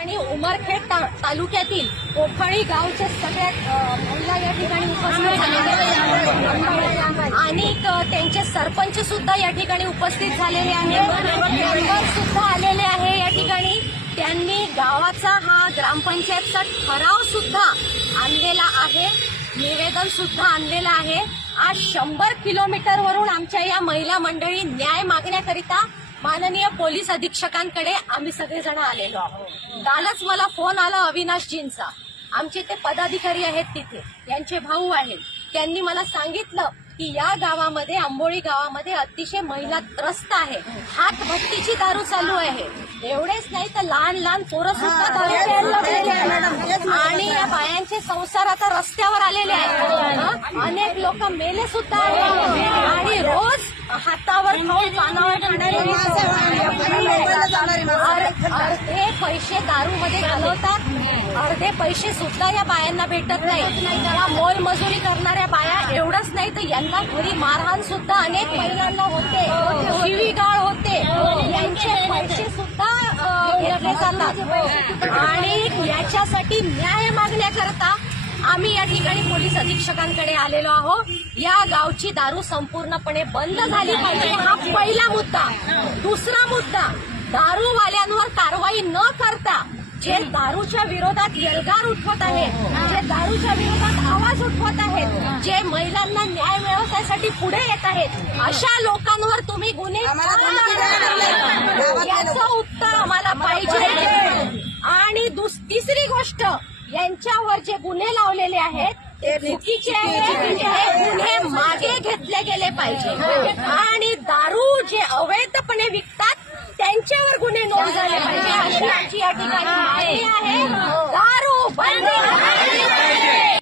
आणि उमरखेड तालुक्यातील कोफळी गावचे सगळ्यात महिला या ठिकाणी उपस्थित झालेले आणि त्यांचे सरपंच सुद्धा या ठिकाणी उपस्थित झालेले आहेत, मेंबर सुद्धा आलेले आहे या ठिकाणी. त्यांनी गावाचा हा ग्रामपंचायतचा ठराव सुद्धा आणलेला आहे, निवेदन सुद्धा आणलेलं आहे. आज 100 किलोमीटरवरून आमच्या या महिला मंडळी न्याय मागण्याकरिता माननीय पोलीस अधीक्षकांकडे आम्ही सगळेजण आलेलो आहोत. कालच मला फोन आला अविनाशजींचा, आमचे ते पदाधिकारी आहेत तिथे, यांचे भाऊ आहेत. त्यांनी मला सांगितलं की या गावामध्ये, आंबोळी गावामध्ये अतिशय महिला त्रस्त आहे, हातभट्टीची दारू चालू आहे. एवढेच नाही तर लहान लहान पोरं सुद्धा दारू प्यायला लागलेले आहेत आणि या बायांचे संसार आता रस्त्यावर आलेले आहेत. अनेक लोक मेले सुद्धा आहेत आणि रोज हातावर खाऊन पानावर अर्धे पैसे दारूमध्ये घालवतात, अर्धे पैसे सुद्धा या बायांना भेटत नाही. त्याला मोलमजुरी करणाऱ्या बाया एवढंच नाही तर यांना घरी मारहाण सुद्धा अनेक महिलांना होते, शिवीगाळ होते, यांचे पैसे सुद्धा घेतले जातात. आणि याच्यासाठी न्याय मागण्याकरता आम्ही या ठिकाणी पोलीस अधीक्षकांकडे आलेलो आहोत. या गावची दारू संपूर्णपणे बंद झाली पाहिजे, हा पहिला मुद्दा. दुसरा मुद्दा, दारूवाल्यांवर कारवाई न करता जे दारूच्या विरोधात एल्गार उठवत आहेत, जे दारूच्या विरोधात आवाज उठवत आहेत, जे महिलांना न्याय व्यवस्थेसाठी पुढे येत आहेत, अशा लोकांवर तुम्ही गुन्हे याचं उत्तर आम्हाला पाहिजे. आणि तिसरी गोष्ट, यांच्यावर जे गुन्हे लावलेले आहेत ते चुकीचे आहेत, हे गुन्हे मागे घेतले गेले पाहिजे. आणि दारू जे अवैधपणे विकतात त्यांच्यावर गुन्हे नोंद झाले पाहिजे, अशी आमची या ठिकाणी मागणी आहे.